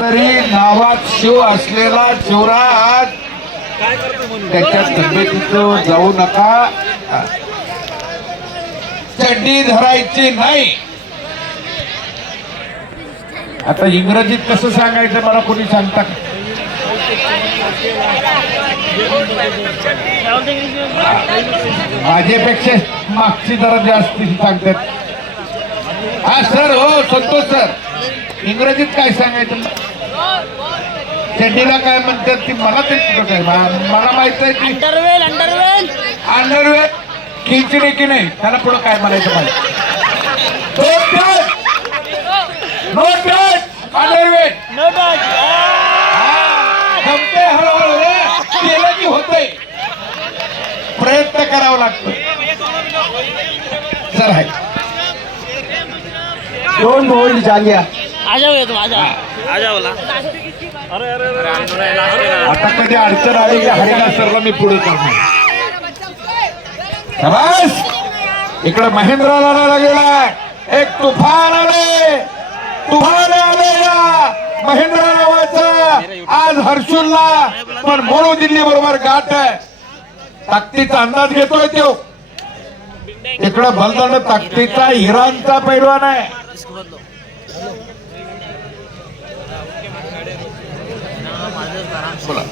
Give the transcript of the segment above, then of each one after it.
तरी नावात शिव असलेला शिवराज. त्याच्या तब्येतीचं जाऊ नका. चड्डी धरायची नाही. आता इंग्रजीत कसं सांगायचं मला कोणी सांगता माझ्यापेक्षा मागची जरा जास्त सांगतात. हा सर हो संतोष सर. इंग्रजीत काय सांगायचं? चड्डीला काय म्हणतात ती मला ते मा- मला माहीत आहे की अंडरवेल अंडरवेल. अंडरवेअर खिचणे की नाही? त्याला पुढं काय म्हणायचं टच जमते हळूहळू रे. केलं की होतंय. प्रयत्न करावा लागतो. सर आहे. दोन बोल्ड जाग्या. आ जाओ ये तुम आ जाओ आ जाओ ला आता कधी अडचण आली की हरिला सरला मी पुढे करणार इकडे महेंद्राला लागलेला एक तुफान आले. तुफान आले या महेंद्र नावाचं. आज हर्षुलला पण मोरो दिल्ली बरोबर गाठ आहे. ताकदीचा अंदाज घेतोय तो. इकडे बलदान ताकदीचा हिरांचा पैलवान आहे. बोला.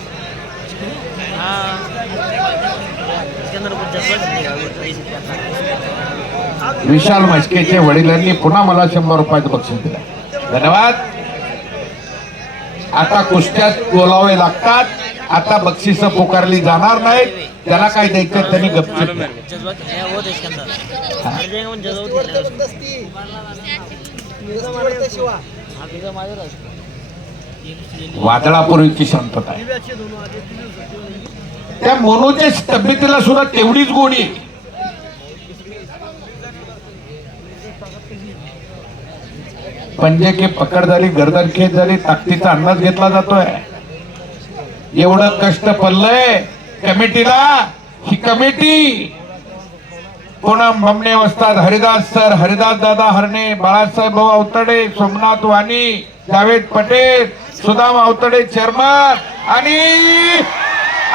विशाल मस्केच्या वडिलांनी पुन्हा मला शंभर रुपयाचं बक्षीस दिलं. धन्यवाद. आता कुस्त्यात बोलावे लागतात. आता बक्षिस पुकारली जाणार नाहीत. त्याला काय द्यायचं त्यांनी गपचिप वादळापूर्वीची शांतता आहे. त्या मनोच्या तब्येतीला सुद्धा तेवढीच गोडी आहे. पंजे की पकड झाली गर्दन खेच झाली ताकदीचा अंदाज घेतला जातोय. एवढं कष्ट पडलंय कमिटीला. ही कमिटी पूनम भमणे वस्ताद हरिदास सर हरिदास दादा हरणे बाळासाहेब भाऊ अवतडे सोमनाथ वाणी जावेद पटेल सुदाम अवतडे चेअरमन आणि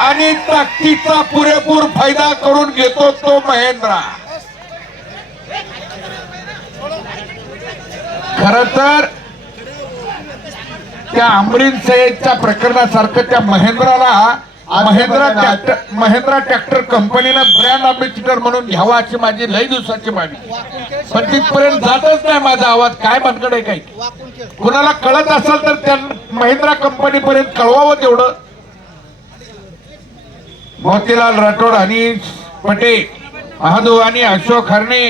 आणि ताकदीचा पुरेपूर फायदा करून घेतो तो महेंद्रा. खर तर त्या अमरीन सय्यदच्या प्रकरणासारखं त्या महेंद्राला महेंद्रा ट्रॅक्टर महेंद्रा ट्रॅक्टर कंपनीनं ब्रँड अम्बेसिडर म्हणून घ्यावा अशी माझी लई दिवसाची मागणी. पण तिथपर्यंत जातच नाही माझा आवाज. काय भानगड आहे काही? कुणाला कळत असेल तर त्या महिंद्रा कंपनी पर्यंत कळवावं तेवढं. मोतीलाल राठोड आणि पटेल महादू आणि अशोक हरणे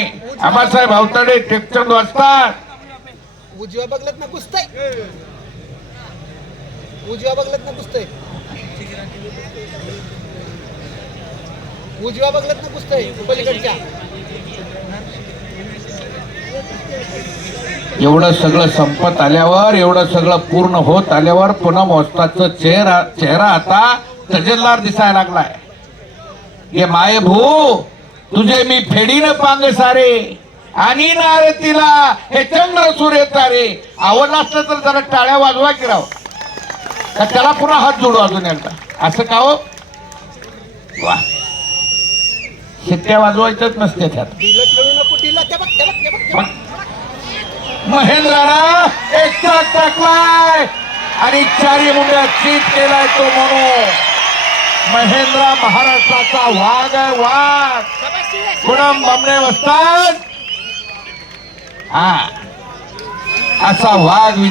आबासाहेब अवताडे टेकचंद वाजतात उजव्या बगलत ना पुसतय उजव्या बगलत ना पुसतय उजव्या बघलात ना पुसतय पलीकडच्या. एवढं सगळं संपत आल्यावर एवढं सगळं पूर्ण होत आल्यावर पुन्हा मोस्ताचा चेहरा चेहरा आता तजेलदार दिसायला लागलाय. ये माय भू तुझे मी फेडीन पांग सारे आणि नारतीला हे चंद्र सूर्य तारे. आवडलं असलं तर जरा टाळ्या वाजवा की राव. त्याला पुन्हा हात जोडू अजून एकदा? असं का हो? वा. शिट्ट्या वाजवायच्याच नसते त्यात. दिलं महेंद्राला एक टाकलाय. आणि चारी मुंड्या चीत केलाय तो म्हणून. महेंद्रा महाराष्ट्राचा वाघ आहे वाघ. पूनम बामणे वस्ताद. हा. असा वाघ